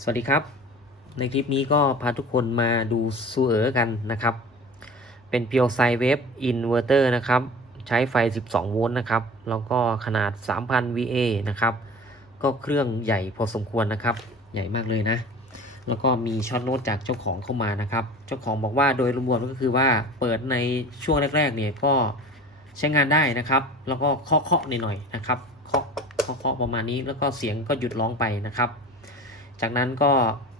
สวัสดีครับ ในคลิปนี้ก็พาทุกคนมาดูซูเออร์กันนะครับ เป็นเพียวไซเวฟอินเวอร์เตอร์นะครับ ใช้ไฟ 12 โวลต์นะครับ แล้วก็ขนาด 3,000 VA นะครับ ก็เครื่องใหญ่พอสมควรนะครับ ใหญ่มากเลยนะ แล้วก็มีช็อตโน้ตจากเจ้าของเข้ามานะครับ เจ้าของบอกว่าโดยรวมก็คือว่าเปิดในช่วงแรกๆเนี่ยก็ใช้งานได้นะครับ แล้วก็เคาะๆหน่อยๆนะครับ เคาะเคาะๆประมาณนี้แล้วก็เสียงก็หยุดร้องไปนะครับ จากนั้นก็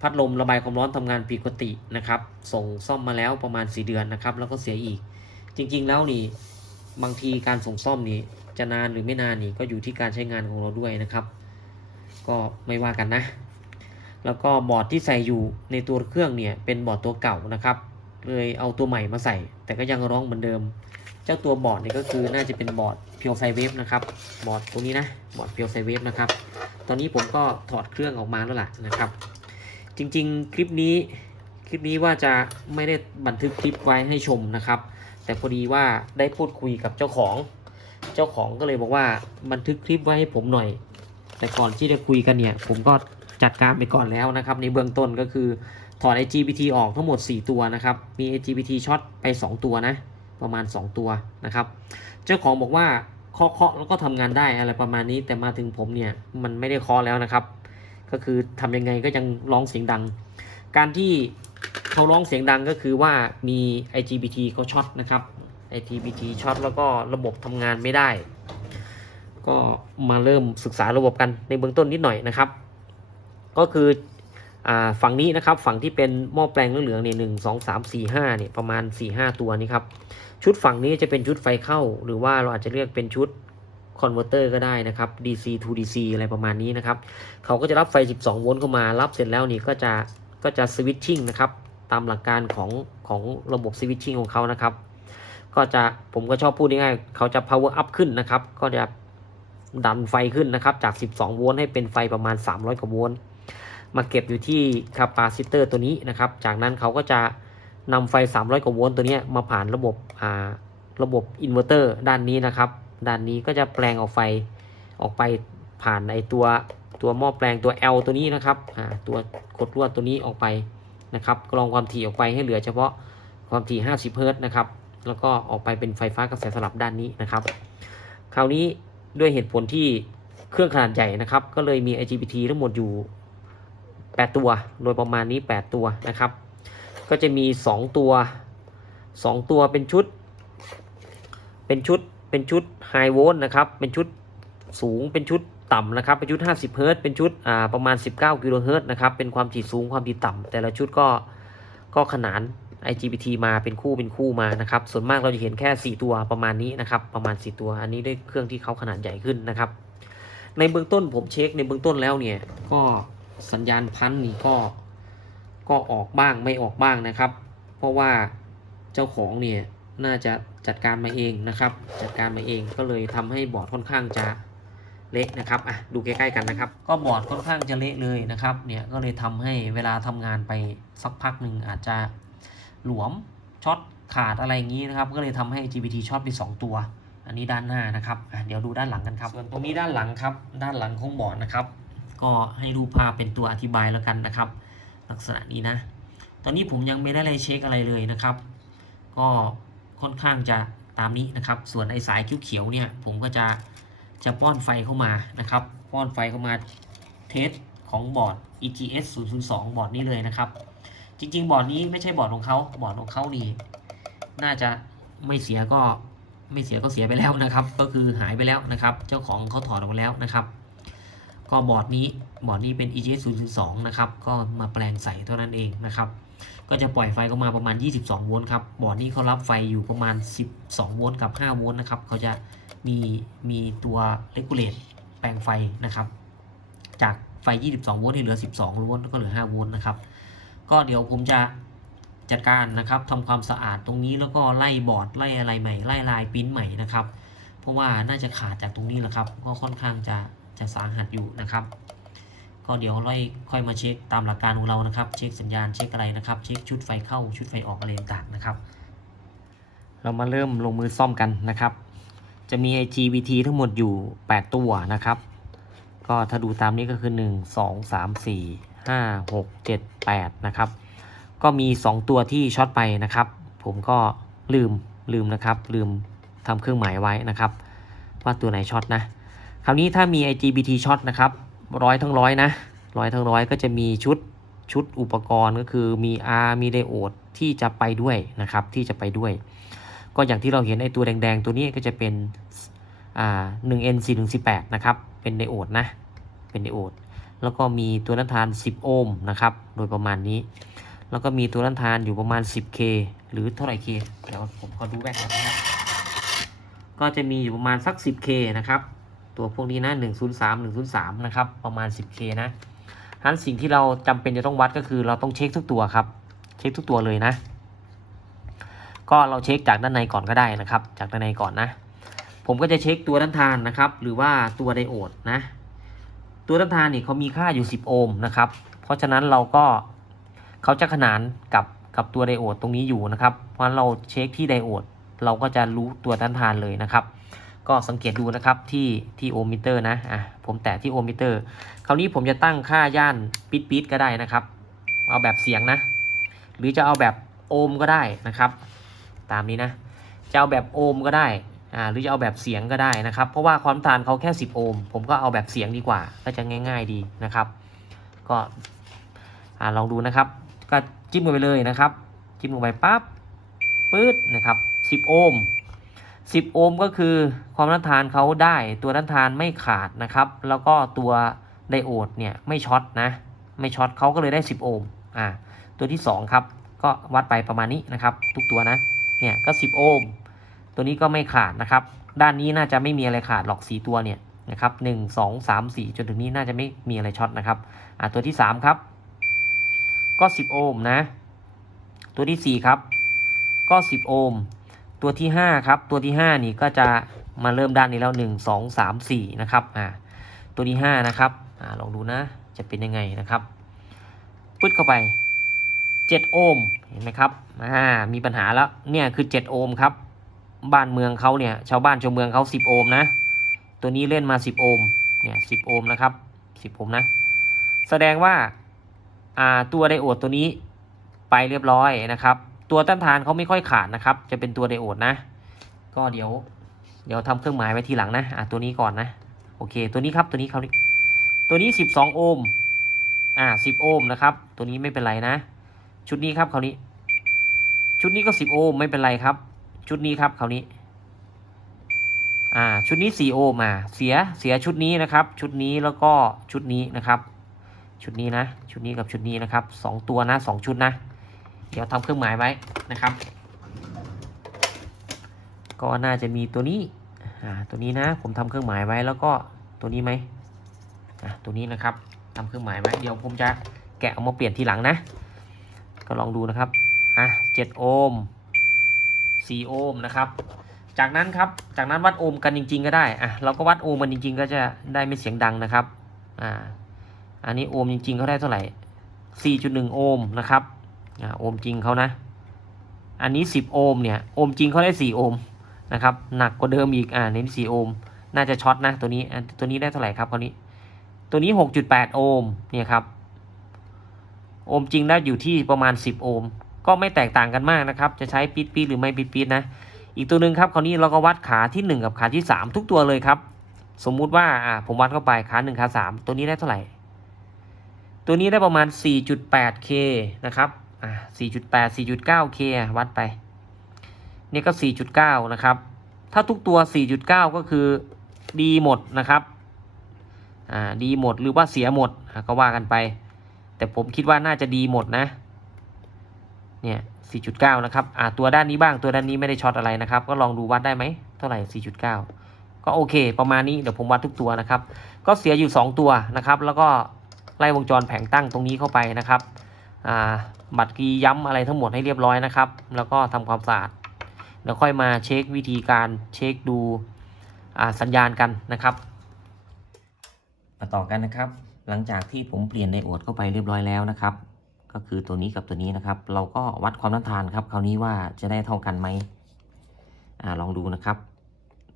พัดลมระบายความร้อนทำงานผิดปกตินะครับ ส่งซ่อมมาแล้วประมาณ 4 เดือนนะครับ แล้วก็เสียอีก จริง ๆ แล้วนี่บางทีการส่งซ่อมนี่จะนานหรือไม่นานนี่ก็อยู่ที่การใช้งานของเราด้วยนะครับ ก็ไม่ว่ากันนะ แล้วก็บอร์ดที่ใส่อยู่ในตัวเครื่องเนี่ยเป็นบอร์ดตัวเก่านะครับ เลยเอาตัวใหม่มาใส่ แต่ก็ยังร้องเหมือนเดิม เจ้าตัวบอร์ดนี่ก็คือน่าจะเป็นบอร์ดเพียวไซเวฟนะครับ บอร์ดตัวนี้นะ บอร์ดเพียวไซเวฟนะครับ ตอนนี้ผมก็ถอดเครื่องออกมาแล้วล่ะนะครับ จริงๆ คลิปนี้คลิปนี้ว่าจะไม่ได้บันทึกคลิปไว้ให้ชมนะครับ แต่พอดีว่าได้พูดคุยกับเจ้าของ เจ้าของก็เลยบอกว่าบันทึกคลิปไว้ให้ผมหน่อย แต่ก่อนที่จะคุยกันเนี่ยผมก็จัดการไปก่อนแล้วนะครับ ในเบื้องต้นก็คือถอด IGBT ออกทั้งหมด 4 ตัวนะครับ มี IGBT ช็อตไป 2 ตัวนะ ประมาณ 2 ตัวนะครับ เจ้าของบอกว่า เคาะเคาะแล้วก็ทำงานได้อะไรประมาณนี้ แต่มาถึงผมเนี่ยมันไม่ได้เคาะแล้วนะครับ ก็คือทำยังไงก็ยังร้องเสียงดัง การที่เขาร้องเสียงดังก็คือว่ามี IGBT เขาช็อตนะครับ IGBT ช็อตแล้วก็ระบบทำงานไม่ได้ ก็มาเริ่มศึกษาระบบกันในเบื้องต้นนิดหน่อยนะครับ ก็คือ ฝั่งนี้นะครับฝั่งที่เป็นหม้อแปลงเหลืองๆเนี่ยหนึ่งสองสามสี่ห้าเนี่ยประมาณ4ี่ห้าตัวนี้ครับชุดฝั่งนี้จะเป็นชุดไฟเข้า หรือว่าเราอาจจะเรียกเป็นชุดคอนเวอร์เตอร์ก็ได้นะครับ DC to DC อะไรประมาณนี้นะครับเขาก็จะรับไฟ 12 โวลต์เข้ามา รับเสร็จแล้วนี่ก็จะก็จะสวิตชิ่งนะครับ ตามหลักการของของระบบสวิตชิ่งของเขานะครับ ก็จะผมก็ชอบพูดง่ายๆเขาจะ power up ขึ้นนะครับ ก็จะดันไฟขึ้นนะครับ จาก 12 โวลต์ให้เป็นไฟประมาณ 300 กว่าโวลต์ มาเก็บอยู่ที่คาปาซิเตอร์ตัวนี้นะครับ จากนั้นเขาก็จะนำไฟ 300 กว่าโวลต์ตัวนี้มาผ่านระบบอ่าระบบอินเวอร์เตอร์ด้านนี้นะครับ ด้านนี้ก็จะแปลงออกไฟออกไปผ่านไอตัวตัวหม้อแปลงตัว L ตัวนี้นะครับอ่าตัวกดลวดตัวนี้ออกไปนะครับกรองความถี่ออกไปให้เหลือเฉพาะความถี่ 50 เฮิรตซ์นะครับ แล้วก็ออกไปเป็นไฟฟ้ากระแสสลับด้านนี้นะครับ คราวนี้ด้วยเหตุผลที่เครื่องขนาดใหญ่นะครับ ก็เลยมี IGBT ทั้งหมดอยู่ 8 ตัว โดยประมาณนี้ 8 ตัวนะครับ ก็จะมี 2 ตัว 2 ตัวเป็นชุด เป็นชุด เป็นชุดไฮโวลต์นะครับ เป็นชุดสูง เป็นชุดต่ำนะครับ เป็นชุด 50 เฮิรตซ์เป็นชุดอ่าประมาณ 19 กิโลเฮิรตซ์นะครับ เป็นความถี่สูง ความถี่ต่ำ แต่ละชุดก็ ก็ขนาน IGBT มาเป็นคู่เป็นคู่มานะครับ ส่วนมากเราจะเห็นแค่ 4 ตัวประมาณนี้นะครับ ประมาณ 4 ตัว อันนี้ด้วยเครื่องที่เขาขนาดใหญ่ขึ้นนะครับ ในเบื้องต้นผมเช็คในเบื้องต้นแล้วเนี่ย ก็ สัญญาณพันธุ์นี่ก็ก็ออกบ้างไม่ออกบ้างนะครับ เพราะว่าเจ้าของเนี่ยน่าจะจัดการมาเองนะครับ จัดการมาเองก็เลยทำให้บอร์ดค่อนข้างจะเละนะครับอะดูใกล้ๆกันนะครับ ก็บอร์ดค่อนข้างจะเละเลยนะครับเนี่ยก็เลยทำให้เวลาทำงานไปสักพักหนึ่งอาจจะหลวมช็อตขาดอะไรอย่างนี้นะครับ ก็เลยทำให้ GPT ช็อตไป 2 ตัว อันนี้ด้านหน้านะครับอะเดี๋ยวดูด้านหลังกันครับส่วนตรงนี้ด้านหลังครับ ด้านหลังของบอร์ดนะครับ ก็ให้ดูภาพเป็นตัวอธิบายแล้วกันนะครับ ลักษณะนี้นะ ตอนนี้ผมยังไม่ได้เลยเช็คอะไรเลยนะครับ ก็ค่อนข้างจะตามนี้นะครับ ส่วนไอสายเขียวๆเนี่ยผมก็จะจะป้อนไฟเข้ามานะครับ ป้อนไฟเข้ามาเทสของบอร์ด EGS 002 บอร์ดนี้เลยนะครับ จริง ๆ บอร์ดนี้ไม่ใช่บอร์ดของเขาบอร์ดของเขานี่น่าจะไม่เสียก็ไม่เสียก็เสียไปแล้วนะครับ ก็คือหายไปแล้วนะครับ เจ้าของเขาถอดออกมาแล้วนะครับ ก็บอร์ดนี้บอร์ดนี้เป็น EGS 0 2นะครับ ก็มาแปลงใส่เท่านั้นเองนะครับ ก็จะปล่อยไฟเข้ามาประมาณ 22 โวลต์ครับ บอร์ดนี้เขารับไฟอยู่ประมาณ 12 โวลต์กับ 5 โวลต์นะครับ เขาจะมีมีตัวเลกูเลตแปลงไฟนะครับ จากไฟ 22 โวลต์ให้เหลือ 12 โวลต์ก็เหลือ 5 โวลต์นะครับ ก็เดี๋ยวผมจะจัดการนะครับทำความสะอาดตรงนี้แล้วก็ไล่บอร์ดไล่อะไรใหม่ไล่ลายปิ้นใหม่นะครับ เพราะว่าน่าจะขาดจากตรงนี้แหละครับ ก็ค่อนข้างจะ จะสาหัสอยู่นะครับ ก็เดี๋ยวเราค่อยมาเช็คตามหลักการของเรานะครับ เช็คสัญญาณเช็คอะไรนะครับ เช็คชุดไฟเข้าชุดไฟออกอะไรต่างๆนะครับ เรามาเริ่มลงมือซ่อมกันนะครับ จะมี IGBT ทั้งหมดอยู่ 8 ตัวนะครับ ก็ถ้าดูตามนี้ก็คือ 1 2 3 4ห้าหกเจ็ดแปดนะครับ ก็มี 2 ตัวที่ช็อตไปนะครับ ผมก็ลืมลืมนะครับ ลืมทำเครื่องหมายไว้นะครับ ว่าตัวไหนช็อตนะ คราวนี้ถ้ามี IGBT ช็อตนะครับร้อยทั้งร้อยนะร้อยทั้งร้อยก็จะมีชุดชุดอุปกรณ์ก็คือมี R มีไดโอดที่จะไปด้วยนะครับที่จะไปด้วย ก็อย่างที่เราเห็นไอตัวแดงๆ ตัวนี้ก็จะเป็นอ่า 1N 4 1 18นะครับเป็นไดโอดนะเป็นไดโอดแล้วก็มีตัวต้านทาน 10 โอห์มนะครับโดยประมาณนี้ แล้วก็มีตัวต้านทานอยู่ประมาณ 10K หรือเท่าไหร่ K เดี๋ยวผมขอดูแบกก่อนนะครับก็จะมีอยู่ประมาณสัก 10K นะครับ ตัวพวกนี้นะ103 103นะครับประมาณ 10K นะฉะนั้นสิ่งที่เราจำเป็นจะต้องวัดก็คือเราต้องเช็คทุกตัวครับ เช็คทุกตัวเลยนะ ก็เราเช็คจากด้านในก่อนก็ได้นะครับ จากด้านในก่อนนะ ผมก็จะเช็คตัวต้านทานนะครับ หรือว่าตัวไดโอดนะ ตัวต้านทานนี่เขามีค่าอยู่ 10 โอห์มนะครับ เพราะฉะนั้นเราก็เขาจะขนานกับกับตัวไดโอดตรงนี้อยู่นะครับ เพราะฉะนั้นเราเช็คที่ไดโอดเราก็จะรู้ตัวต้านทานเลยนะครับ ก็สังเกตดูนะครับที่ที่โอห์มมิเตอร์นะอะผมแตะที่โอห์มมิเตอร์ คราวนี้ผมจะตั้งค่าย่านปิดปิดก็ได้นะครับ เอาแบบเสียงนะ หรือจะเอาแบบโอห์มก็ได้นะครับ ตามนี้นะจะเอาแบบโอห์มก็ได้อ่าหรือจะเอาแบบเสียงก็ได้นะครับ เพราะว่าความต้านเขาแค่ 10 โอห์มผมก็เอาแบบเสียงดีกว่า ก็จะง่าย ๆดีนะครับ ก็อ่าลองดูนะครับ ก็จิ้มลงไปเลยนะครับ จิ้มลงไปปั๊บปื๊ดนะครับ 10 โอห์ม 10 โอห์มก็คือความต้านทานเขาได้ ตัวต้านทานไม่ขาดนะครับ แล้วก็ตัวไดโอดเนี่ยไม่ช็อตนะ ไม่ช็อตเขาก็เลยได้ 10 โอห์มอ่าตัวที่ 2 ครับ ก็วัดไปประมาณนี้นะครับ ทุกตัวนะ เนี่ยก็ 10 โอห์ม ตัวนี้ก็ไม่ขาดนะครับ ด้านนี้น่าจะไม่มีอะไรขาดหรอกสีตัวเนี่ยนะครับหนึ่งสองสามสี่จนถึงนี้น่าจะไม่มีอะไรช็อตนะครับ อ่าตัวที่สามครับ ก็สิบโอห์มนะ ตัวที่สี่ครับ ก็สิบโอห์ม ตัวที่ห้าครับ ตัวที่ห้านี่ก็จะมาเริ่มด้านนี้แล้วหนึ่งสองสามสี่นะครับอ่าตัวที่ห้านะครับอ่าลองดูนะจะเป็นยังไงนะครับปึ๊ดเข้าไปเจ็ดโอห์มเห็นไหมครับอ่ามีปัญหาแล้วเนี่ยคือเจ็ดโอห์มครับบ้านเมืองเขาเนี่ยชาวบ้านชาวเมืองเขา 10 โอห์มนะตัวนี้เล่นมา 10 โอห์มเนี่ย10 โอห์มนะครับ10 โอห์มนะแสดงว่าอ่าตัวไดโอดตัวนี้ไปเรียบร้อยนะครับ ตัวต้านทานเขาไม่ค่อยขาดนะครับ จะเป็นตัวไดโอดนะ ก็เดี๋ยว เดี๋ยวทำเครื่องหมายไว้ทีหลังนะอ่าตัวนี้ก่อนนะ โอเค ตัวนี้ครับตัวนี้เขาตัวนี้ 12 โอห์มอ่า 10 โอห์มนะครับ ตัวนี้ไม่เป็นไรนะ ชุดนี้ครับเขาวนี้ ชุดนี้ก็ 10 โอห์มไม่เป็นไรครับ ชุดนี้ครับคราวนี้ อ่า ชุดนี้ 4 โอห์มอะเสียเสียชุดนี้นะครับ ชุดนี้แล้วก็ชุดนี้นะครับ ชุดนี้นะ ชุดนี้กับชุดนี้นะครับสองตัวนะสองชุดนะ เดี๋ยวทำเครื่องหมายไว้นะครับ ก็น่าจะมีตัวนี้อ่าตัวนี้นะ ผมทำเครื่องหมายไว้แล้วก็ตัวนี้ไหมอะตัวนี้นะครับทำเครื่องหมายไว้เดี๋ยวผมจะแกะเอามาเปลี่ยนทีหลังนะ ก็ลองดูนะครับอะเจ็ดโอห์ม4โอห์มนะครับ จากนั้นครับจากนั้นวัดโอห์มกันจริง ๆ ก็ได้อะเราก็วัดโอห์มกันจริง ๆ ก็จะได้ไม่เสียงดังนะครับอ่าอันนี้โอห์มจริงๆเขาได้เท่าไหร่4.1 โอห์มนะครับ โอห์มจริงเขานะ อันนี้ 10 โอห์มเนี่ย โอห์มจริงเขาได้ 4 โอห์มนะครับ หนักกว่าเดิมอีก อ่าเนี่4โอห์ม น่าจะช็อตนะตัวนี้อะตัวนี้ได้เท่าไหร่ครับคราวนี้ ตัวนี้ 6.8 โอห์ม เนี่ยครับ โอห์มจริงได้อยู่ที่ประมาณ 10 โอห์ม ก็ไม่แตกต่างกันมากนะครับ จะใช้ปีดปีดหรือไม่ปีดปีดนะ อีกตัวหนึ่งครับคราวนี้เราก็วัดขาที่ 1 กับขาที่ 3 ทุกตัวเลยครับ สมมุติว่า อ่า ผมวัดเข้าไปขา1ขา3 ตัวนี้ได้เท่าไหร่ ตัวนี้ได้ประมาณ 4.8K นะครับ อ่า4.8 4.9K วัดไป นี่ก็ 4.9 นะครับ ถ้าทุกตัว 4.9 ก็คือดีหมดนะครับอ่าดีหมดหรือว่าเสียหมดก็ว่ากันไป แต่ผมคิดว่าน่าจะดีหมดนะ เนี่ย 4.9 นะครับอ่าตัวด้านนี้บ้างตัวด้านนี้ไม่ได้ช็อตอะไรนะครับ ก็ลองดูวัดได้ไหมเท่าไหร่ 4.9 ก็โอเค ประมาณนี้เดี๋ยวผมวัดทุกตัวนะครับ ก็เสียอยู่ 2 ตัวนะครับ แล้วก็ไล่วงจรแผงตั้งตรงนี้เข้าไปนะครับ บัตรกีย้ำอะไรทั้งหมดให้เรียบร้อยนะครับ แล้วก็ทำความสะอาดเดี๋ยวค่อยมาเช็ควิธีการเช็คดูสัญญาณกันนะครับมาต่อกันนะครับ หลังจากที่ผมเปลี่ยนในโอดเข้าไปเรียบร้อยแล้วนะครับ ก็คือตัวนี้กับตัวนี้นะครับ เราก็วัดความต้านทานครับ คราวนี้ว่าจะได้เท่ากันไหมอลองดูนะครับ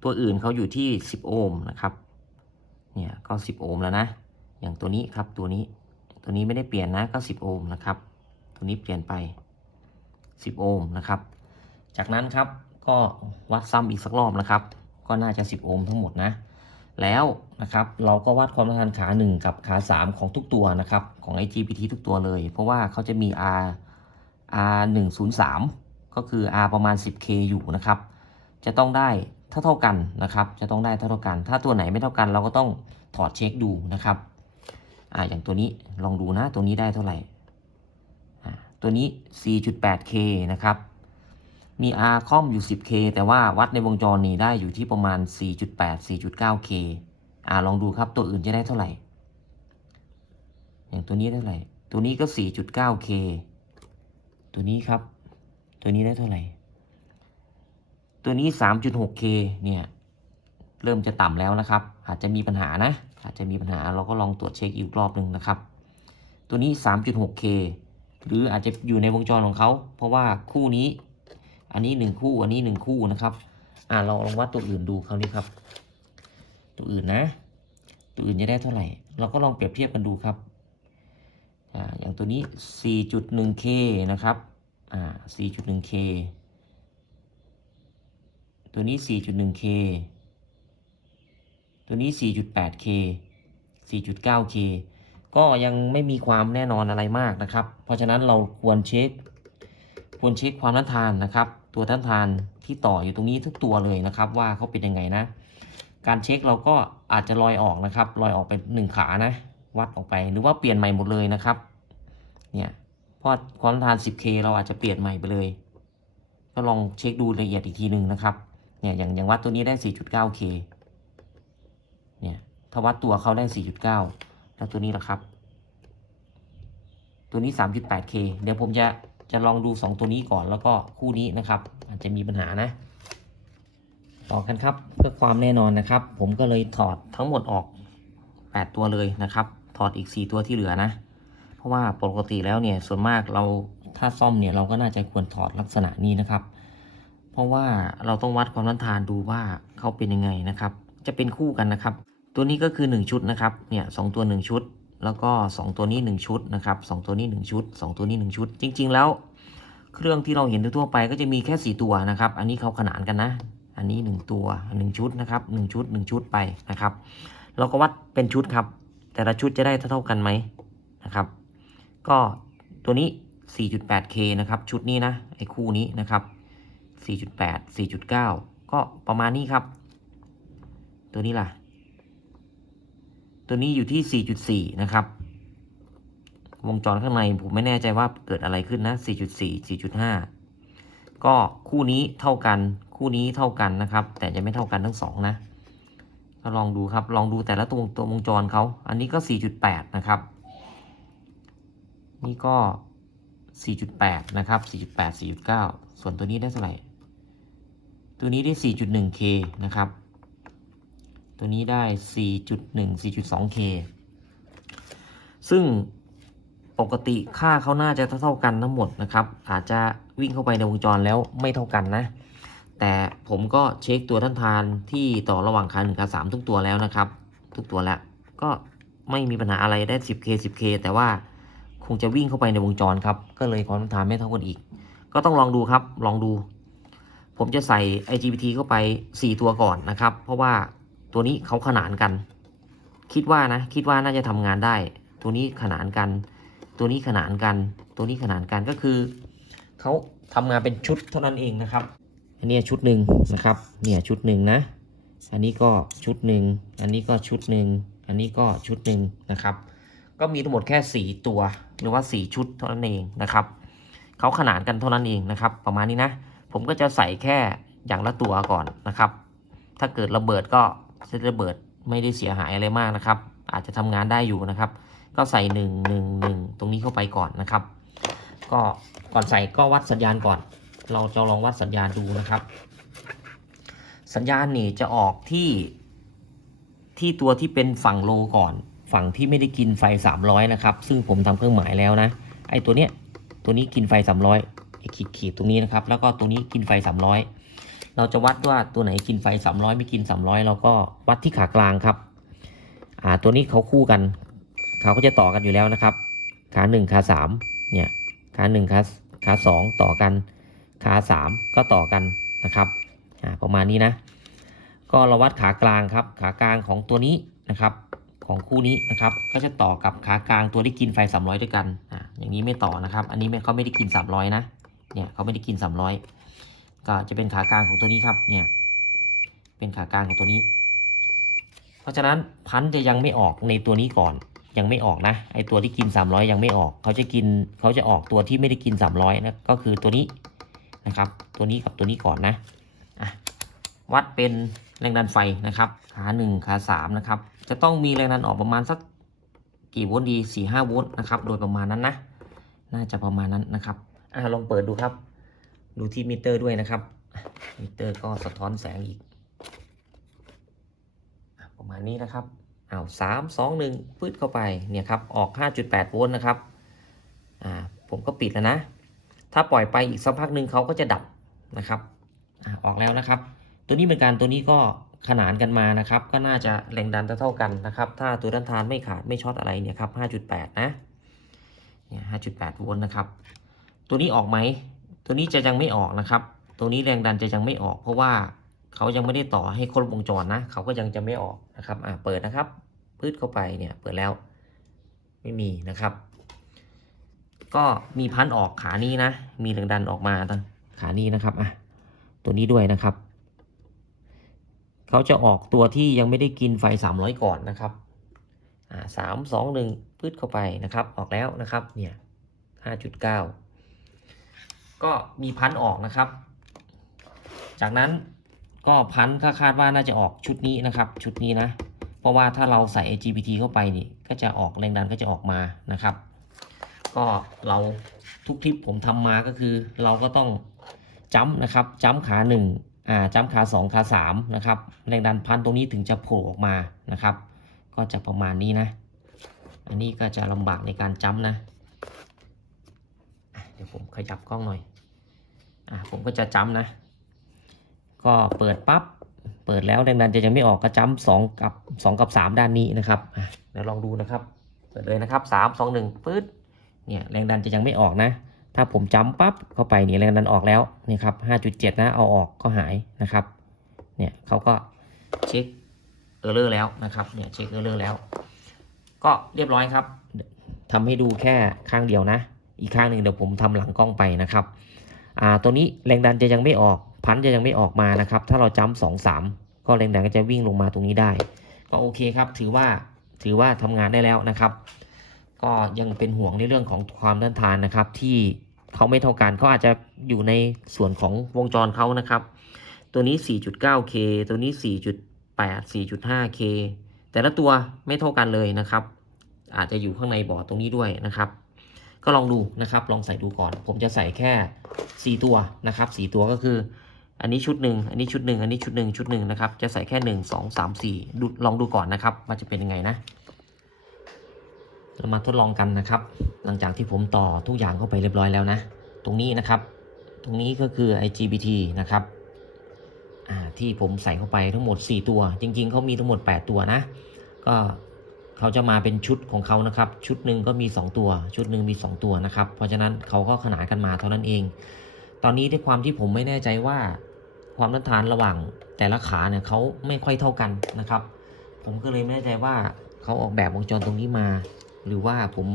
ตัวอื่นเขาอยู่ที่ 10 โอห์มนะครับเนี่ยก็ 10 โอห์มแล้วนะ อย่างตัวนี้ครับตัวนี้ ตัวนี้ไม่ได้เปลี่ยนนะก็10โอห์มนะครับ ตัวนี้เปลี่ยนไป 10โอห์มนะครับ จากนั้นครับก็วัดซ้ำอีกสักรอบนะครับ ก็น่าจะ 10โอห์มทั้งหมดนะ แล้วนะครับเราก็วัดความต้านทานขา 1 กับขา 3 ของทุกตัวนะครับของ IGPT ทุกตัวเลย เพราะว่าเขาจะมี R R 1 0 3ก็คือ R ประมาณ 10K อยู่นะครับ จะต้องได้เท่าเท่ากันนะครับ จะต้องได้เท่าเท่ากัน ถ้าตัวไหนไม่เท่ากันเราก็ต้องถอดเช็คดูนะครับ อ่าอย่างตัวนี้ลองดูนะตัวนี้ได้เท่าไหร่อ่าตัวนี้ 4.8K นะครับมี R คอมอยู่ 10K แต่ว่าวัดในวงจรนี้ได้อยู่ที่ประมาณ 4.8 4.9K อ่าลองดูครับตัวอื่นจะได้เท่าไหร่ อย่างตัวนี้ได้เท่าไหร่ ตัวนี้ก็ 4.9K ตัวนี้ครับ ตัวนี้ได้เท่าไหร่ ตัวนี้ 3.6K เนี่ย เริ่มจะต่ำแล้วนะครับ อาจจะมีปัญหานะ อาจจะมีปัญหาเราก็ลองตรวจเช็คอีกรอบหนึ่งนะครับ ตัวนี้ 3.6K หรืออาจจะอยู่ในวงจรของเขา เพราะว่าคู่นี้ อันนี้ 1 คู่ อันนี้ 1 คู่นะครับ อ่าเราลองวัดตัวอื่นดูคราวนี้ครับ ตัวอื่นนะ ตัวอื่นจะได้เท่าไหร่ เราก็ลองเปรียบเทียบกันดูครับ อ่า อย่างตัวนี้ 4.1K นะครับ อ่า 4.1K ตัวนี้ 4.1K ตัวนี้ 4.8K 4.9K ก็ยังไม่มีความแน่นอนอะไรมากนะครับ เพราะฉะนั้นเราควรเช็ค ควรเช็คความต้านทานนะครับ ตัวต้านทานที่ต่ออยู่ตรงนี้ทุกตัวเลยนะครับ ว่าเขาเป็นยังไงนะ การเช็คเราก็อาจจะลอยออกนะครับลอยออกไปหนึ่งขานะ วัดออกไปหรือว่าเปลี่ยนใหม่หมดเลยนะครับ เนี่ยเพราะความต้านทาน 10K เราอาจจะเปลี่ยนใหม่ไปเลย ก็ลองเช็คดูละเอียดอีกทีหนึ่งนะครับ เนี่ยอย่างอย่างวัดตัวนี้ได้ 4.9K ถ้าวัดตัวเขาได้ 4.9 แล้วตัวนี้ล่ะครับ ตัวนี้ 3.8K เดี๋ยวผมจะจะลองดู 2 ตัวนี้ก่อนแล้วก็คู่นี้นะครับ อาจจะมีปัญหานะต่อกันครับเพื่อความแน่นอนนะครับ ผมก็เลยถอดทั้งหมดออก 8 ตัวเลยนะครับ ถอดอีก 4 ตัวที่เหลือนะ เพราะว่าปกติแล้วเนี่ยส่วนมากเราถ้าซ่อมเนี่ยเราก็น่าจะควรถอดลักษณะนี้นะครับ เพราะว่าเราต้องวัดความต้านทานดูว่าเขาเป็นยังไงนะครับ จะเป็นคู่กันนะครับ ตัวนี้ก็คือ 1 ชุดนะครับ เนี่ยสตัว 1 ชุด แล้วก็ 2 ตัวนี้ 1 ชุดนะครับสตัวนี้ 1 ชุด 2 ตัวนี้ 1 ชุด จริง ๆ แล้ว เครื่องที่เราเห็นทั่วไปก็จะมีแค่ 4 ตัวนะครับ อันนี้เขาขนานกันนะ อันนี้ 1 ตัว 1 ชุดนะครับ1ชุด 1 ชุดไปนะครับ เราก็วัดเป็นชุดครับ แต่ละชุดจะได้เท่ากันไหมนะครับ ก็ตัวนี้ 4.8K นะครับ ชุดนี้นะ ไอ้คู่นี้นะครับ 4.8 4.9 ก็ประมาณนี้ครับ ตัวนี้ล่ะ ตัวนี้อยู่ที่ 4.4 นะครับ วงจรข้างในผมไม่แน่ใจว่าเกิดอะไรขึ้นนะ 4.4 4.5 ก็คู่นี้เท่ากัน คู่นี้เท่ากันนะครับ แต่จะไม่เท่ากันทั้งสองนะ ก็ลองดูครับ ลองดูแต่ละตัวตัววงจรเขา อันนี้ก็ 4.8 นะครับ นี่ก็ 4.8 นะครับ 4.8 4.9 ส่วนตัวนี้ได้เท่าไหร่ ตัวนี้ได้ 4.1K นะครับ ตัวนี้ได้ 4.1 4.2K ซึ่งปกติค่าเขาน่าจะเท่ากันทั้งหมดนะครับ อาจจะวิ่งเข้าไปในวงจรแล้วไม่เท่ากันนะ แต่ผมก็เช็คตัวท่านทานที่ต่อระหว่างคันหนึ่งกับสามทุกตัวแล้วนะครับ ทุกตัวแล้ว ก็ไม่มีปัญหาอะไรได้ 10K 10K แต่ว่าคงจะวิ่งเข้าไปในวงจรครับ ก็เลยความต้านทานไม่เท่ากันอีก ก็ต้องลองดูครับ ลองดู ผมจะใส่ IGBT เข้าไป 4 ตัวก่อนนะครับ เพราะว่า ตัวนี้เขาขนานกัน คิดว่านะ คิดว่าน่าจะทำงานได้ ตัวนี้ขนานกัน ตัวนี้ขนานกัน ตัวนี้ขนานกันก็คือเขาทำงานเป็นชุดเท่านั้นเองนะครับ อันนี้ชุดหนึ่งนะครับ เนี่ยชุดหนึ่งนะ อันนี้ก็ชุดหนึ่ง อันนี้ก็ชุดหนึ่ง อันนี้ก็ชุดหนึ่งนะครับ ก็มีทั้งหมดแค่ 4 ตัว หรือว่า 4 ชุดเท่านั้นเองนะครับ เขาขนานกันเท่านั้นเองนะครับ ประมาณนี้นะ ผมก็จะใส่แค่อย่างละตัวก่อนนะครับ ถ้าเกิดระเบิดก็ เซตระเบิดไม่ได้เสียหายอะไรมากนะครับ อาจจะทำงานได้อยู่นะครับ ก็ใส่1 1 1ตรงนี้เข้าไปก่อนนะครับ ก็ก่อนใส่ก็วัดสัญญาณก่อน เราจะลองวัดสัญญาณดูนะครับ สัญญาณนี่จะออกที่ที่ตัวที่เป็นฝั่งโลก่อน ฝั่งที่ไม่ได้กินไฟ 300 นะครับ ซึ่งผมทำเครื่องหมายแล้วนะไอ้ตัวเนี้ยตัวนี้กินไฟ 300ไอ้ขีดขีดๆตรงนี้นะครับ แล้วก็ตัวนี้กินไฟ 300 เราจะวัดว่าตัวไหนกินไฟ 300 ไม่กิน 300 เราก็วัดที่ขากลางครับ อ่า ตัวนี้เขาคู่กัน เขาก็จะต่อกันอยู่แล้วนะครับ ขาหนึ่งขาสามเนี่ย ขาหนึ่งขาขาสองต่อกัน ขาสามก็ต่อกันนะครับ อ่า ประมาณนี้นะ ก็เราวัดขากลางครับ ขากลางของตัวนี้นะครับ ของคู่นี้นะครับ ก็จะต่อกับขากลางตัวที่กินไฟ 300 ด้วยกัน อ่า อย่างนี้ไม่ต่อนะครับ อันนี้ไม่เขาไม่ได้กิน 300 นะ เนี่ยเขาไม่ได้กิน 300 ก็จะเป็นขากลางของตัวนี้ครับเนี่ยเป็นขากลางของตัวนี้ เพราะฉะนั้นพันจะยังไม่ออกในตัวนี้ก่อนยังไม่ออกนะไอตัวที่กิน 300 ยังไม่ออก เขาจะกินเขาจะออกตัวที่ไม่ได้กิน 300นะก็คือตัวนี้นะครับ ตัวนี้กับตัวนี้ก่อนนะอะวัดเป็นแรงดันไฟนะครับ ขาหนึ่งขาสามนะครับจะต้องมีแรงดันออกประมาณสักกี่โวลต์ดีสี่ห้าโวลต์นะครับโดยประมาณนั้นนะน่าจะประมาณนั้นนะครับอะลองเปิดดูครับ ดูที่มิเตอร์ด้วยนะครับ มิเตอร์ก็สะท้อนแสงอีก ประมาณนี้นะครับอ้าวสามสองหนึ่งพืดเข้าไปเนี่ยครับออกห้าจุดแปดโวลต์นะครับอ่าผมก็ปิดแล้วนะ ถ้าปล่อยไปอีกสักพักหนึ่งเขาก็จะดับนะครับอออกแล้วนะครับ ตัวนี้เหมือนกันตัวนี้ก็ขนานกันมานะครับ ก็น่าจะแรงดันเท่ากันนะครับ ถ้าตัวด้านทานไม่ขาดไม่ช็อตอะไรเนี่ยครับ 5.8 นะเนี่ย5.8 โวลต์นะครับ ตัวนี้ออกไหม ตัวนี้จะยังไม่ออกนะครับ ตัวนี้แรงดันจะยังไม่ออก เพราะว่าเขายังไม่ได้ต่อให้ครบวงจรนะ เขาก็ยังจะไม่ออกนะครับอ่าเปิดนะครับพืดเข้าไปเนี่ยเปิดแล้วไม่มีนะครับ ก็มีพันออกขานี้นะ มีแรงดันออกมาทางขานี้นะครับอะตัวนี้ด้วยนะครับเขาจะออกตัวที่ยังไม่ได้กินไฟ 300 ก่อนนะครับอ่าสามสองหนึ่งพืดเข้าไปนะครับ ออกแล้วนะครับ เนี่ยห้าจุดเก้า ก็มีพันออกนะครับ จากนั้นก็พันก็คาดว่าน่าจะออกชุดนี้นะครับ ชุดนี้นะ เพราะว่าถ้าเราใส่ AGBT เข้าไปนี่ ก็จะออกแรงดันก็จะออกมานะครับ ก็เราทุกทริปผมทำมาก็คือ เราก็ต้องจัมนะครับจัมขาหนึ่งอ่าจัมขาสองขาสามนะครับแรงดันพันตรงนี้ถึงจะโผล่ออกมานะครับ ก็จะประมาณนี้นะ อันนี้ก็จะลำบากในการจัมนะ เดี๋ยวผมขยับกล้องหน่อย อะผมก็จะจัมป์นะ ก็เปิดปั๊บ เปิดแล้วแรงดันจะยังไม่ออกก็จัมป์สองกับสองกับสามด้านนี้นะครับอะเดี๋ยวลองดูนะครับ เปิดเลยนะครับสามสองหนึ่งปื๊ด เนี่ยแรงดันจะยังไม่ออกนะ ถ้าผมจัมปั๊บเข้าไปเนี่ยแรงดันออกแล้วนี่ครับ5.7นะเอาออกก็หายนะครับ เนี่ยเขาก็เช็คเออร์เลอร์แล้วนะครับเนี่ยเช็คเออร์เลอร์แล้ว ก็เรียบร้อยครับทำให้ดูแค่ข้างเดียวนะ อีกข้างหนึ่งเดี๋ยวผมทำหลังกล้องไปนะครับอ่าตัวนี้แรงดันจะยังไม่ออกพันจะยังไม่ออกมานะครับ ถ้าเราจัมสองสามก็แรงดันก็จะวิ่งลงมาตรงนี้ได้ ก็โอเคครับ ถือว่าถือว่าทำงานได้แล้วนะครับ ก็ยังเป็นห่วงในเรื่องของความต้านทานนะครับ ที่เขาไม่เท่ากันเขาอาจจะอยู่ในส่วนของวงจรเขานะครับ ตัวนี้ 4.9K ตัวนี้ 4.8 4.5K แต่ละตัวไม่เท่ากันเลยนะครับ อาจจะอยู่ข้างในบอร์ดตรงนี้ด้วยนะครับ ก็ลองดูนะครับ ลองใส่ดูก่อน ผมจะใส่แค่ 4 ตัวนะครับ4ตัวก็คือ อันนี้ชุดหนึ่งอันนี้ชุดหนึ่งอันนี้ชุดหนึ่งชุดหนึ่งนะครับ จะใส่แค่ 1 2 3 4ดูลองดูก่อนนะครับว่าจะเป็นยังไงนะ เรามาทดลองกันนะครับ หลังจากที่ผมต่อทุกอย่างเข้าไปเรียบร้อยแล้วนะ ตรงนี้นะครับ ตรงนี้ก็คือ IGBT นะครับอ่าที่ผมใส่เข้าไปทั้งหมด 4 ตัว จริงๆเขามีทั้งหมด 8 ตัวนะ ก็ เขาจะมาเป็นชุดของเขานะครับ ชุดหนึ่งก็มี 2 ตัว ชุดหนึ่งมี 2 ตัวนะครับ เพราะฉะนั้นเขาก็ขนานกันมาเท่านั้นเอง ตอนนี้ด้วยความที่ผมไม่แน่ใจว่าความต้านทานระหว่างแต่ละขาเนี่ยเขาไม่ค่อยเท่ากันนะครับ ผมก็เลยไม่แน่ใจว่าเขาออกแบบวงจรตรงนี้มา หรือว่าผม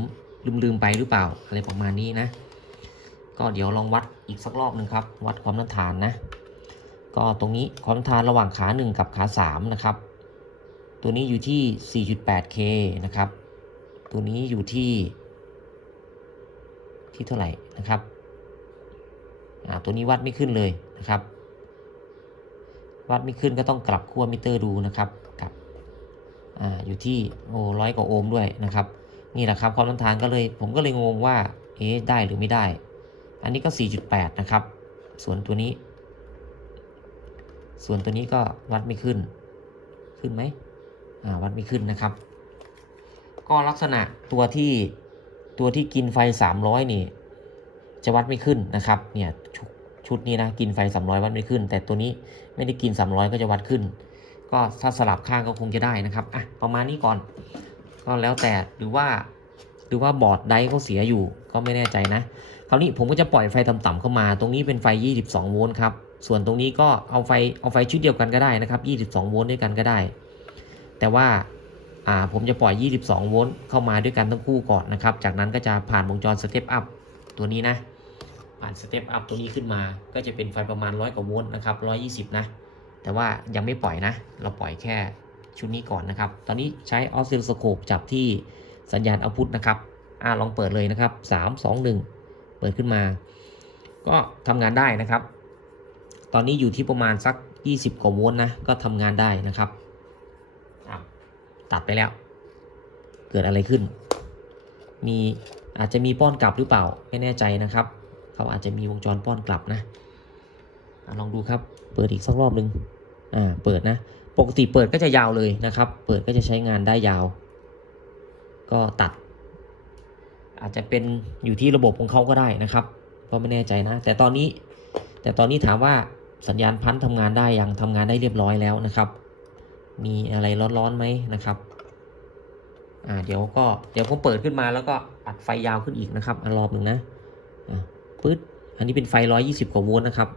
ลืมๆไปหรือเปล่าอะไรประมาณนี้นะ ก็เดี๋ยวลองวัดอีกสักรอบหนึ่งครับ วัดความต้านทานนะ ก็ตรงนี้ความต้านทานระหว่างขา 1 กับขา3นะครับ ตัวนี้อยู่ที่ 4.8K นะครับ ตัวนี้อยู่ที่ ที่เท่าไหร่นะครับอ่าตัวนี้วัดไม่ขึ้นเลยนะครับ วัดไม่ขึ้นก็ต้องกลับขั้วมิเตอร์ดูนะครับกลับอ่าอยู่ที่โอ้ร้อยกว่าโอห์มด้วยนะครับ นี่แหละครับความต้านทานก็เลย ผมก็เลยงงว่า เอ๊ะได้หรือไม่ได้ อันนี้ก็ 4.8 นะครับ ส่วนตัวนี้ ส่วนตัวนี้ก็วัดไม่ขึ้น ขึ้นไหม วัดไม่ขึ้นนะครับ ก็ลักษณะตัวที่ตัวที่กินไฟ 300 นี่จะวัดไม่ขึ้นนะครับ เนี่ยชุดชุดนี้นะกินไฟ 300 วัดไม่ขึ้น แต่ตัวนี้ไม่ได้กิน 300 ก็จะวัดขึ้น ก็ถ้าสลับข้างก็คงจะได้นะครับอะประมาณนี้ก่อน ก็แล้วแต่หรือว่าหรือว่าบอร์ดไดเขาเสียอยู่ก็ไม่แน่ใจนะ คราวนี้ผมก็จะปล่อยไฟต่ำๆเข้ามา ตรงนี้เป็นไฟ 22 โวลต์ครับส่วนตรงนี้ก็เอาไฟเอาไฟชุดเดียวกันก็ได้นะครับ 22 โวลต์ด้วยกันก็ได้ แต่ว่าาผมจะปล่อย 22 โวลต์เข้ามาด้วยกันทั้งคู่ก่อนนะครับ จากนั้นก็จะผ่านวงจรสเต็ปอัพตัวนี้นะ ผ่านสเต็ปอัพตัวนี้ขึ้นมา ก็จะเป็นไฟประมาณ 100 กว่าโวลต์นะครับ 120 นะ แต่ว่ายังไม่ปล่อยนะ เราปล่อยแค่ชุดนี้ก่อนนะครับ ตอนนี้ใช้ออสซิลโสโคปจับที่สัญญาณเอาพุทนะครับอ่าลองเปิดเลยนะครับ 3 2 1 เปิดขึ้นมา ก็ทำงานได้นะครับ ตอนนี้อยู่ที่ประมาณสัก 20 กว่าโวลต์นะ ก็ทำงานได้นะครับ ตัดไปแล้ว เกิดอะไรขึ้น มีอาจจะมีป้อนกลับหรือเปล่าไม่แน่ใจนะครับ เขาอาจจะมีวงจรป้อนกลับนะอะลองดูครับ เปิดอีกสักรอบหนึ่งอ่า เปิดนะ ปกติเปิดก็จะยาวเลยนะครับ เปิดก็จะใช้งานได้ยาว ก็ตัด อาจจะเป็นอยู่ที่ระบบของเขาก็ได้นะครับ ก็ไม่แน่ใจนะ แต่ตอนนี้ แต่ตอนนี้ถามว่าสัญญาณพันธทำงานได้ยังทำงานได้เรียบร้อยแล้วนะครับ มีอะไรร้อนๆไหมนะครับ อ่าเดี๋ยวก็เดี๋ยวผมเปิดขึ้นมาแล้วก็อัดไฟยาวขึ้นอีกนะครับอันรอบหนึ่งนะอ่าปึ๊ดอันนี้เป็นไฟ 120 กว่าโวลต์นะครับ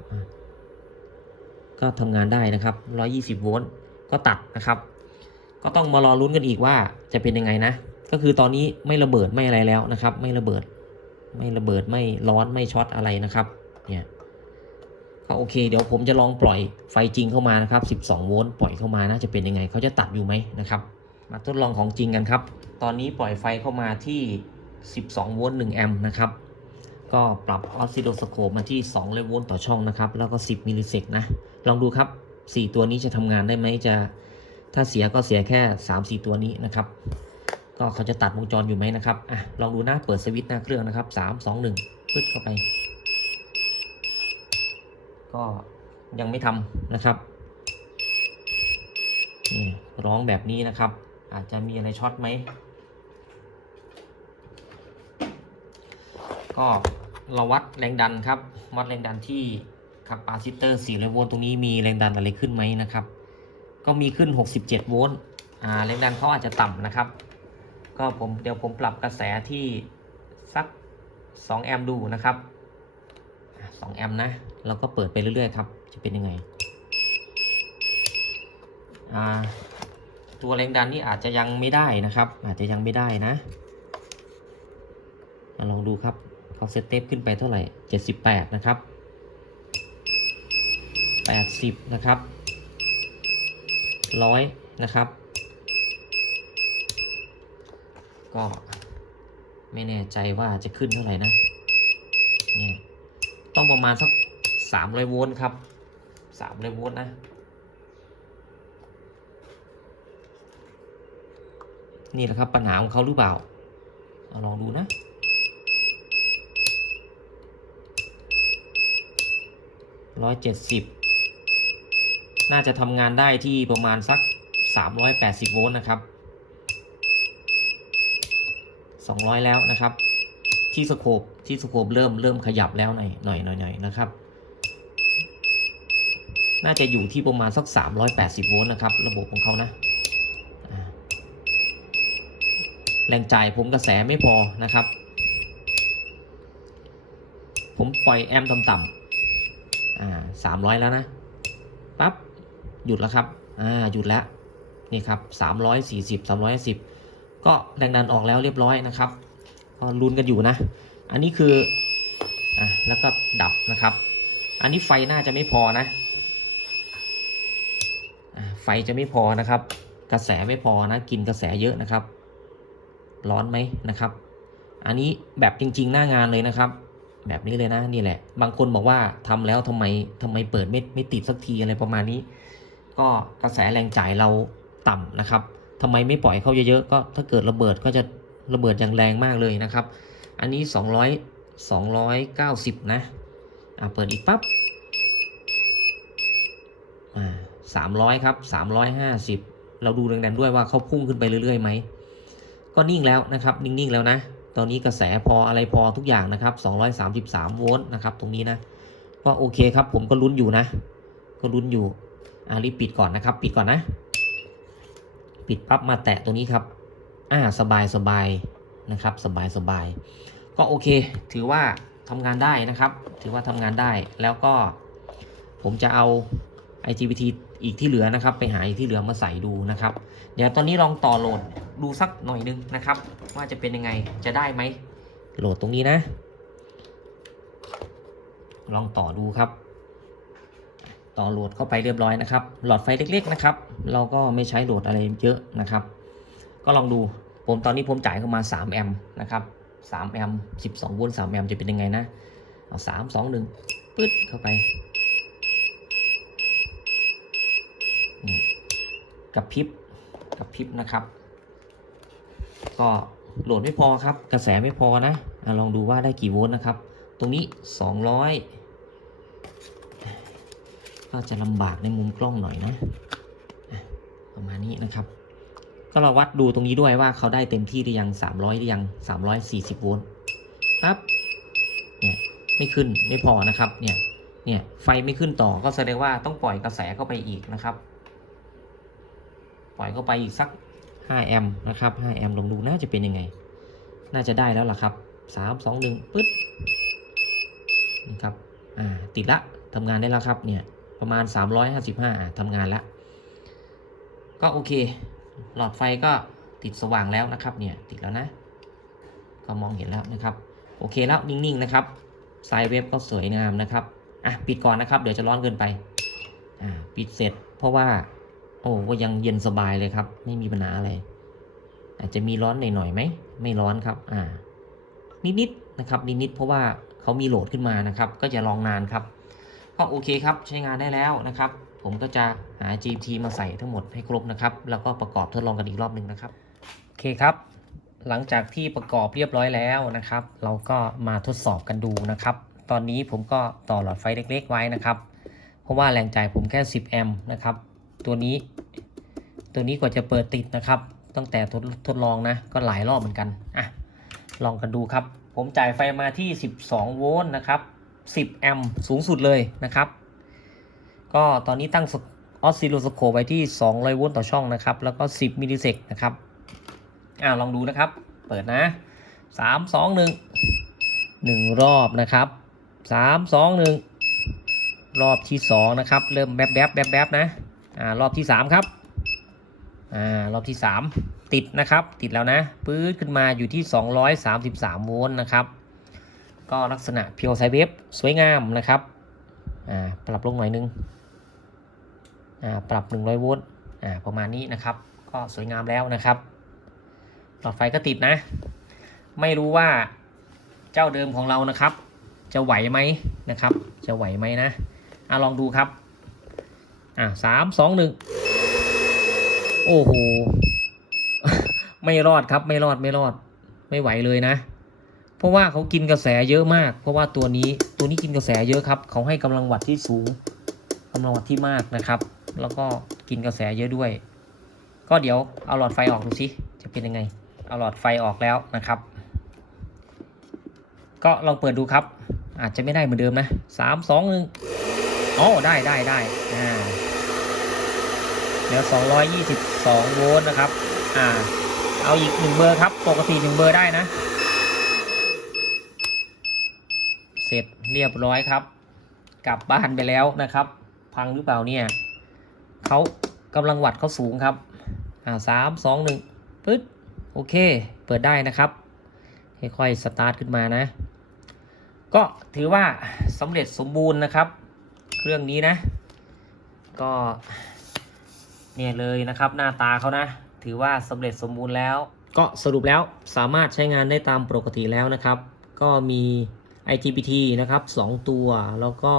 ก็ทำงานได้นะครับ 120 โวลต์ก็ตัดนะครับ ก็ต้องมารอลุ้นกันอีกว่าจะเป็นยังไงนะ ก็คือตอนนี้ไม่ระเบิดไม่อะไรแล้วนะครับ ไม่ระเบิด ไม่ระเบิดไม่ร้อนไม่ช็อตอะไรนะครับ เนี่ย ก็โอเคเดี๋ยวผมจะลองปล่อยไฟจริงเข้ามานะครับ 12 โวลต์ปล่อยเข้ามานะจะเป็นยังไงเขาจะตัดอยู่ไหมนะครับ มาทดลองของจริงกันครับ ตอนนี้ปล่อยไฟเข้ามาที่ 12 โวลต์1แอมป์นะครับ ก็ปรับออสซิโลสโคปมาที่2เลโวลต์ต่อช่องนะครับ แล้วก็ 10 มิลลิเซกนะ ลองดูครับ 4 ตัวนี้จะทำงานได้ไหมจะ ถ้าเสียก็เสียแค่ 3-4 ตัวนี้นะครับ ก็เขาจะตัดวงจรอยู่ไหมนะครับ อะ ลองดูนะ เปิดสวิตช์หน้าเครื่องนะครับ 3 2 1ปึ๊ดเข้าไป ก็ยังไม่ทำนะครับนี่ร้องแบบนี้นะครับ อาจจะมีอะไรช็อตไหม ก็เราวัดแรงดันครับ วัดแรงดันที่คาปาซิเตอร์400โวลต์ตรงนี้มีแรงดันอะไรขึ้นไหมนะครับ ก็มีขึ้น 67 โวลต์อ่าแรงดันเขาอาจจะต่ำนะครับ ก็ผมเดี๋ยวผมปรับกระแสที่สัก 2 แอมป์ดูนะครับอะ2แอมป์นะ แล้วก็เปิดไปเรื่อยๆครับ จะเป็นยังไงอ่าตัวแรงดันนี่อาจจะยังไม่ได้นะครับ อาจจะยังไม่ได้นะอลองดูครับเขาเซตเตปขึ้นไปเท่าไหร่ 78 นะครับ 80 นะครับร้อยนะครับ ก็ไม่แน่ใจว่าจะขึ้นเท่าไหร่นะเนี่ยต้องประมาณสัก สามร้อยโวลต์ครับสามร้อยโวลต์นะนี่แหละครับปัญหาของเขาหรือเปล่าเอาลองดูนะร้อยเจ็ดสิบน่าจะทำงานได้ที่ประมาณสัก380โวลต์นะครับ200แล้วนะครับ ที่สโคปที่สโคปเริ่มเริ่มขยับแล้วหน่อยหน่อยหน่อยนะครับ น่าจะอยู่ที่ประมาณสัก 380 โวลต์นะครับ ระบบของเขานะ แรงจ่ายผมกระแสไม่พอนะครับ ผมปล่อยแอมป์ต่ำๆอ่า300แล้วนะ ปั๊บ หยุดแล้วครับ อ่า หยุดแล้ว นี่ครับ340 310ก็แรงดันออกแล้วเรียบร้อยนะครับ ก็ลุ้นกันอยู่นะ อันนี้คือ อะแล้วก็ดับนะครับ อันนี้ไฟน่าจะไม่พอนะ ไฟจะไม่พอนะครับ กระแสไม่พอนะ กินกระแสเยอะนะครับ ร้อนไหมนะครับ อันนี้แบบจริง ๆ หน้างานเลยนะครับ แบบนี้เลยนะนี่แหละ บางคนบอกว่าทำแล้วทำไมทำไมเปิดไม่ไม่ติดสักทีอะไรประมาณนี้ ก็กระแสแรงจ่ายเราต่ำนะครับทำไมไม่ปล่อยเข้าเยอะๆก็ถ้าเกิดระเบิดก็จะระเบิดอย่างแรงมากเลยนะครับ อันนี้ 200 290 นะ อ่าเปิดอีกปั๊บ อ่า 300 ครับ 350 เราดูแรงๆด้วยว่าเขาพุ่งขึ้นไปเรื่อยๆไหม ก็นิ่งแล้วนะครับ นิ่งๆแล้วนะ ตอนนี้กระแสพออะไรพอทุกอย่างนะครับ 233 โวลต์นะครับ ตรงนี้นะ ก็โอเคครับ ผมก็ลุ้นอยู่นะ ก็ลุ้นอยู่อารีปิดก่อนนะครับ ปิดก่อนนะ ปิดปั๊บมาแตะตัวนี้ครับ อ่า สบายสบายนะครับ สบายสบาย ก็โอเค ถือว่าทำงานได้นะครับ ถือว่าทำงานได้ แล้วก็ผมจะเอา IGBT อีกที่เหลือนะครับ ไปหาอีกที่เหลือมาใส่ดูนะครับ เดี๋ยวตอนนี้ลองต่อโหลดดูสักหน่อยนึงนะครับ ว่าจะเป็นยังไงจะได้ไหมโหลดตรงนี้นะ ลองต่อดูครับ ต่อโหลดเข้าไปเรียบร้อยนะครับ หลอดไฟเล็ก ๆนะครับ เราก็ไม่ใช้โหลดอะไรเยอะนะครับ ก็ลองดูผมตอนนี้ผมจ่ายเข้ามา 3 แอมป์นะครับ 3 แอมป์12โวลต์3แอมป์จะเป็นยังไงนะเอา3 2 1ปึ๊ดเข้าไปนี่ กับพิบกับพิบนะครับ ก็โหลดไม่พอครับ กระแสไม่พอนะอะลองดูว่าได้กี่โวลต์นะครับ ตรงนี้ 200 ก็จะลำบากในมุมกล้องหน่อยนะอะประมาณนี้นะครับ ก็เราวัดดูตรงนี้ด้วยว่าเขาได้เต็มที่หรือยัง 300หรือยัง 340 โวลต์ครับเนี่ยไม่ขึ้นไม่พอนะครับเนี่ยเนี่ยไฟไม่ขึ้นต่อก็แสดงว่าต้องปล่อยกระแสเข้าไปอีกนะครับ ปล่อยเข้าไปอีกสัก 5 แอมป์นะครับ 5 แอมป์ลองดูน่าจะเป็นยังไง น่าจะได้แล้วล่ะครับ 3 2 1ปึ๊ดนะครับอ่าติดละทำงานได้แล้วครับเนี่ยประมาณ 355อะทำงานแล้ว ก็โอเค หลอดไฟก็ติดสว่างแล้วนะครับเนี่ยติดแล้วนะ ก็มองเห็นแล้วนะครับ โอเคแล้วนิ่งๆนะครับสายเว็บก็สวยงามนะครับ อะ ปิดก่อนนะครับ เดี๋ยวจะร้อนเกินไป อ่า ปิดเสร็จเพราะว่า โอ้ก็ยังเย็นสบายเลยครับ ไม่มีปัญหาอะไร อาจจะมีร้อนหน่อยๆไหมไม่ร้อนครับอ่านิดๆนะครับนิดๆเพราะว่าเขามีโหลดขึ้นมานะครับ ก็จะลองนานครับก็โอเคครับใช้งานได้แล้วนะครับ ผมก็จะหา GPT มาใส่ทั้งหมดให้ครบนะครับ แล้วก็ประกอบทดลองกันอีกรอบหนึ่งนะครับโอเคครับหลังจากที่ประกอบเรียบร้อยแล้วนะครับ เราก็มาทดสอบกันดูนะครับ ตอนนี้ผมก็ต่อหลอดไฟเล็ก ๆ ไว้นะครับ เพราะว่าแรงจ่ายผมแค่ 10 แอมป์นะครับ ตัวนี้ ตัวนี้กว่าจะเปิดติดนะครับ ตั้งแต่ทดทดลองนะก็หลายรอบเหมือนกันอะลองกันดูครับ ผมจ่ายไฟมาที่ 12 โวลต์นะครับ 10 แอมป์สูงสุดเลยนะครับ ก็ตอนนี้ตั้งออสซิลโลสโคปไว้ที่ 200 โวลต์ต่อช่องนะครับ แล้วก็ 10 มิลลิเซกนะครับอ่าลองดูนะครับ เปิดนะ 3 2 1 1 รอบนะครับ 3 2 1 รอบที่ 2 นะครับ เริ่มแป๊บแป๊บแป๊บแป๊บนะ อ่ารอบที่ 3 ครับอ่ารอบที่ 3 ติดนะครับ ติดแล้วนะปื๊ดขึ้นมาอยู่ที่ 233 โวลต์นะครับ ก็ลักษณะเพียวไซเวฟสวยงามนะครับอ่าปรับลงหน่อยนึงอ่าปรับ 100 โวลต์อ่าประมาณนี้นะครับ ก็สวยงามแล้วนะครับหลอดไฟก็ติดนะ ไม่รู้ว่าเจ้าเดิมของเรานะครับ จะไหวไหมนะครับ จะไหวไหมนะอ่าลองดูครับ อ่าสามสองหนึ่งโอ้โห ไม่รอดครับไม่รอดไม่รอด ไม่ไหวเลยนะ เพราะว่าเขากินกระแสเยอะมาก เพราะว่าตัวนี้ตัวนี้กินกระแสเยอะครับ เขาให้กำลังวัตต์ที่สูงกำลังวัตต์ที่มากนะครับ แล้วก็กินกระแสเยอะด้วย ก็เดี๋ยวเอาหลอดไฟออกดูสิจะเป็นยังไง เอาหลอดไฟออกแล้วนะครับ ก็ลองเปิดดูครับ อาจจะไม่ได้เหมือนเดิมนะสามสองหนึ่งอ๋อได้ได้ได้อ่า เดี๋ยว222 โวลต์นะครับ อ่า เอาอีกหนึ่งเบอร์ครับ ปกติหนึ่งเบอร์ได้นะ เสร็จเรียบร้อยครับ กลับบ้านไปแล้วนะครับ พังหรือเปล่าเนี่ย เขากำลังวัดเขาสูงครับ อ่าสามสองหนึ่งปึ๊ด โอเค เปิดได้นะครับ ค่อยๆ สตาร์ทขึ้นมานะ ก็ถือว่าสำเร็จสมบูรณ์นะครับ เครื่องนี้นะ ก็ เนี่ยเลยนะครับหน้าตาเขานะ ถือว่าสำเร็จสมบูรณ์แล้ว ก็สรุปแล้วสามารถใช้งานได้ตามปกติแล้วนะครับ ก็มี IGBT นะครับ 2 ตัวแล้วก็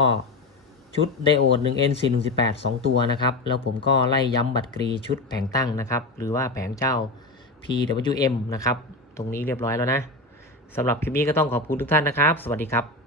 ชุดไดโอด 1N418 2 ตัวนะครับ แล้วผมก็ไล่ย้ำบัตรกรีชุดแผงตั้งนะครับ หรือว่าแผงเจ้า PWM นะครับ ตรงนี้เรียบร้อยแล้วนะสำหรับคลิปนี้ก็ต้องขอบคุณทุกท่านนะครับ สวัสดีครับ